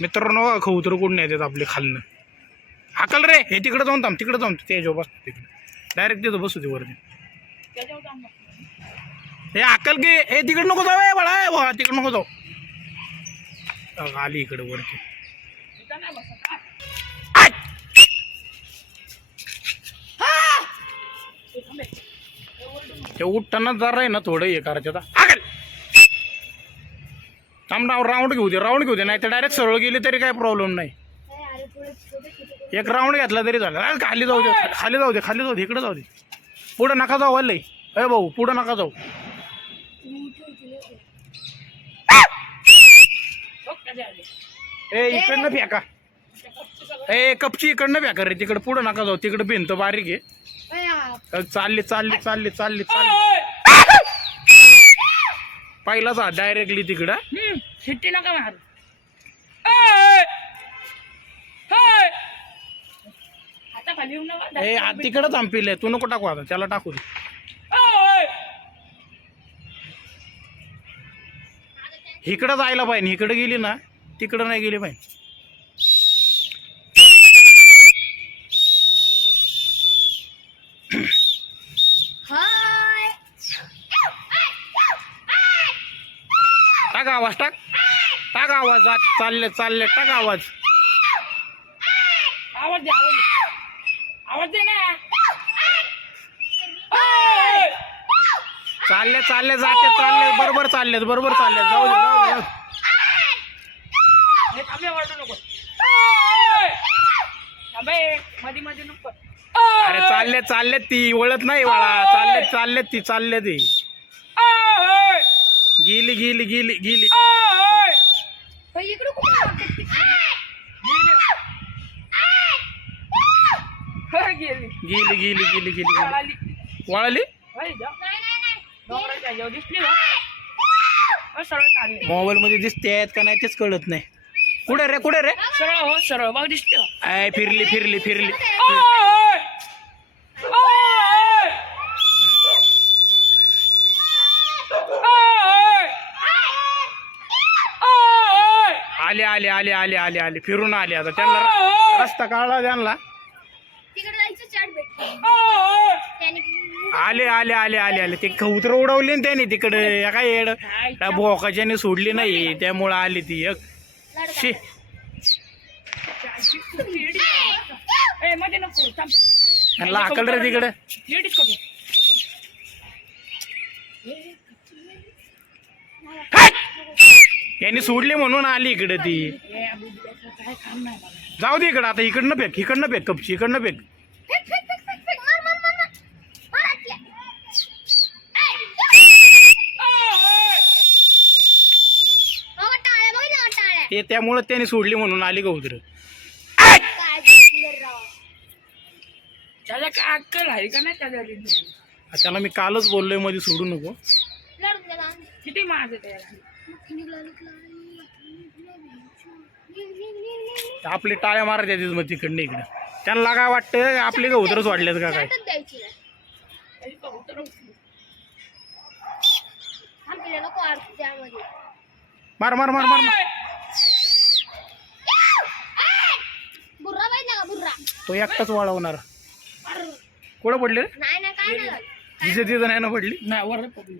मित्रांनो कबूतर कोण नाही येतात आपले खालनं. हाकल रे, हे तिकडे जाऊन थांब, तिकडे जाऊन ते जो बस तिकडे डायरेक्ट तिथं बसू दे वरती. हे हाकल गे, हे तिकडे नको जाऊ बाळा, तिकडे नको जाऊ. आली इकडे वरती. ते उठताना जरा आहे ना थोडं हे करायचं. थांब राऊंड घेऊ दे, राऊंड घेऊ दे, नाही तर डायरेक्ट सरळ गेली तरी काय प्रॉब्लेम नाही. एक राऊंड घेतला तरी झालं. खाली जाऊ दे, खाली जाऊ दे, खाली जाऊ दे, इकडे जाऊ दे. पुढं नका जाऊ वाले, अरे भाऊ पुढं नका जाऊ. ए इकडनं फेका, ए कपची इकडनं फेका रे, तिकडे पुढं नका जाऊ, तिकडे भिंत बारीक आहे. चालली चालली चालली चालली चालली. पहिलाच हा डायरेक्टली तिकडं. शिट्टी नका मार. आता खाली येऊन नका. ए तिकडं थांबले, तू नको टाकू, आता त्याला टाकू दे. इकडं जायला पाहिजे, इकडे गेली ना तिकडं नाही गेली पाहिजे. टाक आवाज, टाक टाक आवाज, चालले चालले, टाक आवाज. आवाज दे, आवाज दे, आवाज दे ना. चालले चालले जाते, चालले बरोबर चाललेत, बरोबर चाललेत. जाऊ दे जाऊ दे. हे थांबे, वाटू नको. थांबे, मध्ये मध्ये नको. अरे चालले चाललेत, ती वळत नाही बाळा. चाललेत चाललेत, ती चालले ती. गेली गेली गेली गेली. गेली गेली गेली गेली गेली. वळाली. दिसली सरळ चालली. मोबाईल मध्ये दिसतेत का नाही तेच कळत नाही. कुठे रे, कुठे रे? सरळ हो, सरळ बघ दिसते. आय फिरली फिरली फिरली. आले आले आले आले आले आले, फिरून आले. आता त्यांना रस्ता काढला, त्यांना आले आले आले आले आले. ते कबूतर उडवले ना त्याने तिकडे, काय येड भोकाच्याने सोडली नाही, त्यामुळं आली ती. एक शी मध्ये नको. त्यांना हाकल रे तिकडे. यांनी सोडली म्हणून आली इकडे ती. जाऊ दे इकडं, आता इकडनं फेक, इकडनं फेक कपची, इकडनं फेक. ते त्यामुळं त्याने सोडली म्हणून आली कबूतर. त्याला काय अक्कल आहे का नाही त्याला? त्याला मी कालच बोललोय मध्ये सोडू नको. किती मारते त्याला. आपली टाळ्या मारत येते मग तिकडनं इकडं. त्यांना काय वाटतं आपले कबूतरच वाढलेत का काय? मार मार मार मार मार. तो एकटाच वाळवणार. कुठं पडले रे? तिथे तिथं नाही ना पडली. नाही वर पडली.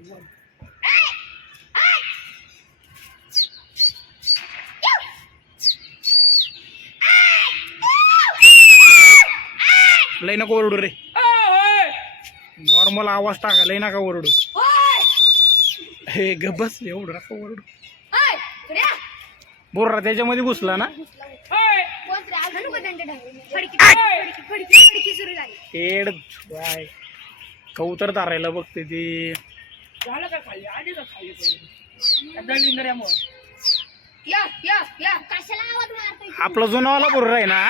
लई नको ओरडू रे, नॉर्मल आवाज टाका, लई नका ओरडू. हे गबस, एवढं नका ओरडू. बोर्रा त्याच्यामध्ये घुसला ना. हेड कबूतर तारायला बघते ती. झालं का खाली? आधी का खाली? आपला जुनावाला बुर्रा आहे ना,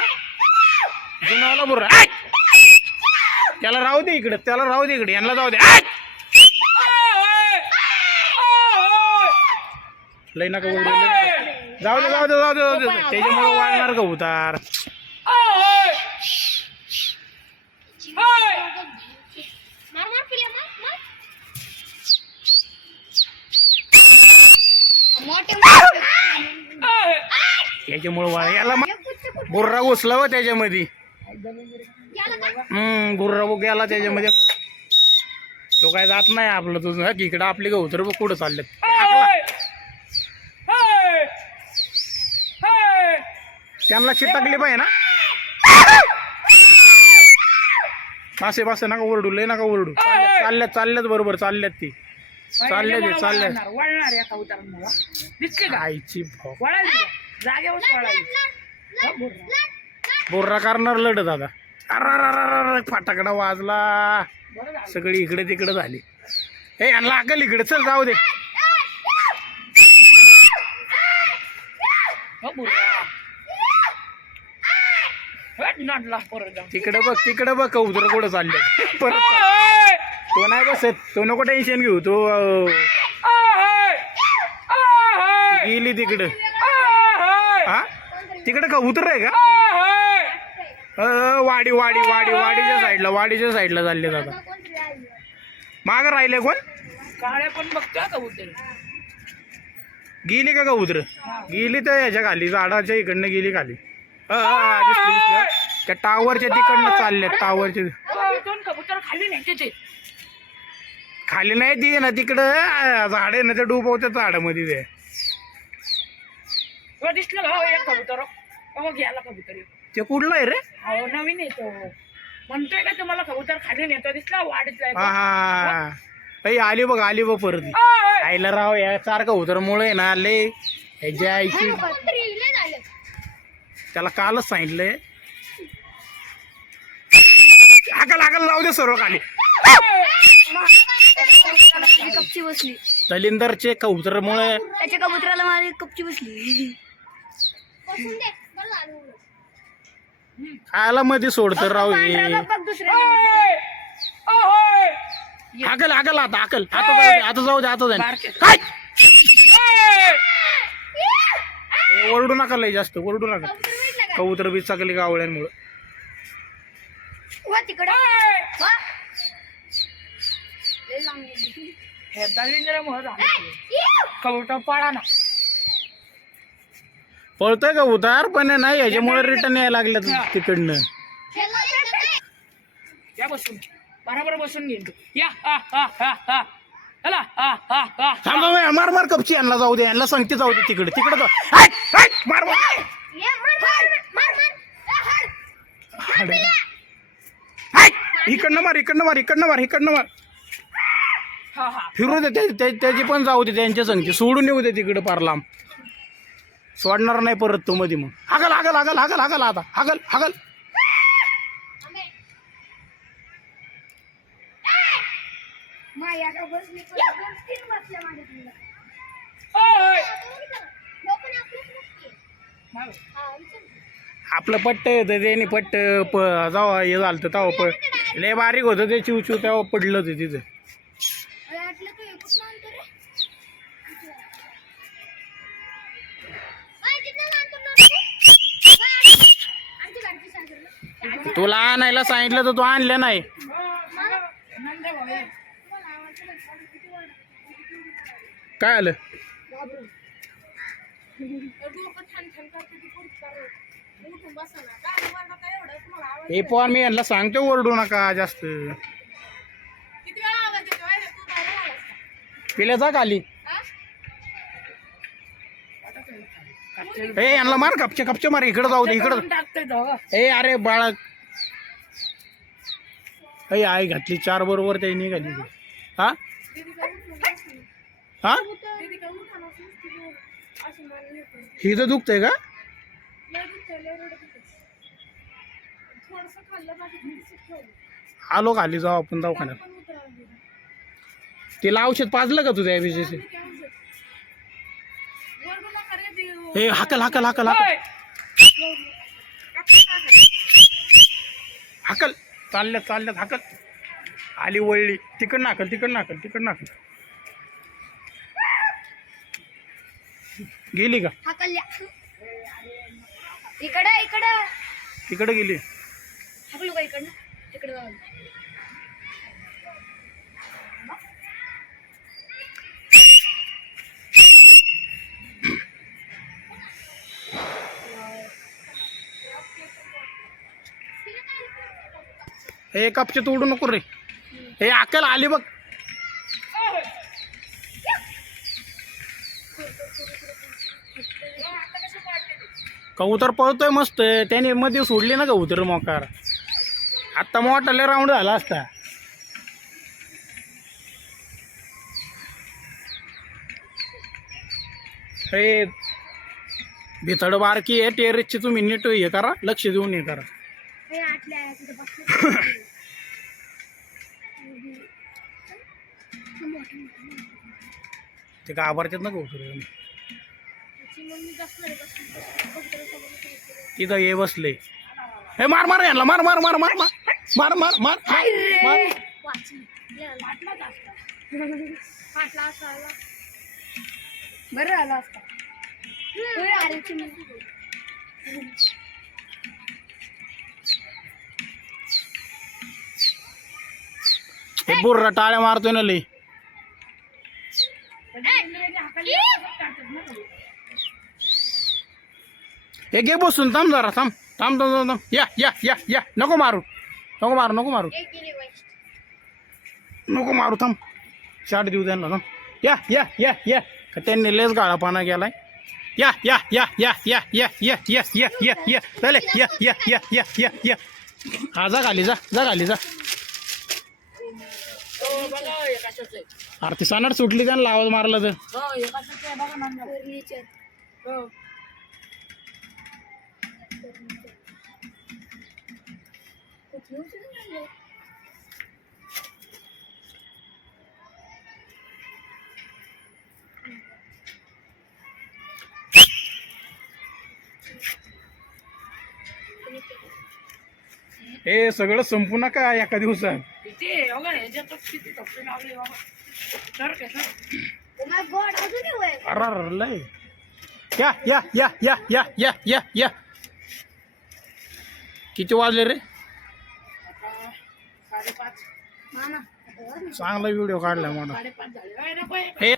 जुनावाला बुर्रा. त्याला राहू दे इकडे, त्याला राहू दे इकडे, यांना जाऊ दे. लई नका ओरडू. जाऊ दे जाऊ दे जाऊ दे जाऊ दे, त्याच्यामुळे वाढणार कबूतर. याच्यामुळं याला बुर्रा घुसला व त्याच्यामध्ये. बुर्रा गेला त्याच्यामध्ये. तो काय जात नाही आपलं तुझं इकडं आपली गवतर कुठं चाललेत. त्यांना चिटकली पाहिजे ना. पासे पासे नका ओरडू लय नका ओरडू. चालल्यात बरोबर चालल्यात ती. चालल्यात वळणार एका उतारून मला दिसली का आईची वळाली जागेवर वळाली. बोर्रा करणार लढत आता. अर फटाकडा वाजला. सगळी इकडे तिकडे झाली. हे यांना अकल इकडे चल जाऊ दे. तिकडे बघ कबूतर कुठं चालले परत. तो नाही बसत. तो नको टेन्शन घेऊ. तो गेली तिकडं. हा तिकडे कबूतर आहे का. वाडीच्या साईडला चालले दादा. माग राहिले कोण. काळ्या पण बघतो कबूतर. गेली का कबूतर. गेली तर याच्या खाली झाडाच्या इकडनं गेली खाली. दिसली. त्या टावरच्या तिकडनं चालल्या. टावरच्या दोन कबूतर खाली नाही खाली नाही ती ना तिकडं झाड आहे ना ते डुबवत्या झाडामध्ये ते. दिसलं भाऊ एक कबूतर घ्यायला कबूतर. ते कुठलं आहे रे. हो नवीन येतो म्हणतोय का तुम्हाला कबूतर खाली नेतो दिसला वाढीतला. हा आली बघ परत. आईला राव या सारखं उतरमुळे ना लय ह्याच्या आईची. त्याला कालच सांगितलंय. आकल जाऊ दे सर्व खाली. कपची बसली. दलिंदरचे कबुतरमुळे त्याच्या कबुतराला माझी कपची बसली. खायला मध्ये सोडत राव हे. आकल आता जाऊ दे. काय ओरडू नका लय जास्त ओरडू नका. कबूतर बी चाकली गावळ्यांमुळे. कबूतर पाळा ना. पळतोय का उतार पण नाही याच्यामुळे रिटर्न यायला लागलं तिकडनं. या बसून बरोबर बसून घेईन तू. या मार कपची यांना जाऊ दे. यांना सांगते जाऊ दे तिकडे मार. इकडनं मार. फिरू दे त्याची पण जाऊ दे. त्यांच्या संगती सोडून येऊ दे तिकडे पार लांब. सोडणार नाही परत तो मध्ये. मग हागल आता हागल. आपलं पट्ट येतं त्याने पट्ट जावा हे झालं तेव्हा लय बारीक होतं ते चिव तेव्हा पडलं होतं तिथं. तुला आणायला सांगितलं तर तू आणलं नाही. काय आलं. हे पण मी यांना सांगतो ओरडू नका जास्त. पिल्याचा खाली. हे यांना मार कपचे मार. इकडे जाऊ दे इकडं. हे अरे बाळा आई घातली 4 बरोबर ते निघाली. हा ही तर दुखतंय का. आलो खाली जाऊ आपण दवाखान्यात. तिला औषध पाजलं का तुझ्या विजेचे. हे हाकल चालल्यात हाकल. आली वळली तिकडं नाकल. गेली का. तिकडे गेली. हे कपचे तोडू नको रे. हे अक्कल आली बघ. कबूतर पळतोय मस्त. त्याने मध्ये सोडली ना कबूतर मोकार. आत्ता मोठाले राऊंड झाला असता. हे भितड बारकी आहे टेरेसची. तुम्ही नीट हे करा, लक्ष देऊन हे करा. ते घाबरतात ना कबूतर. तिथं हे बसले. हे मार मार यांना, मार मार मार मार मार मार मार मार मार. बरं झालं असतं. हे बुर्रा टाळ्या मारतोय ना लई. हे घे बसून. थांब जरा, थांब थांब थांब थांब थांब. या या या या. नको मारू, नको मारू, नको मारू, नको मारू. थांब, शाट देऊ त्यांना. थांब. या या या या. का त्यांनी लेस गाळापाना गेलाय. या या या या या या या या या या या. चले या या या या या या. हा जा खाली, जा जा खाली जा. अरे ती सनाट सुटली त्यांना आवाज मारला तर. हे सगळं संपू नका एका दिवसात. अरे लय. या या या या या या या या. किती वाजले रे? 5:30. चांगला व्हिडिओ काढलाय मोठा. 5:30 झाले. हे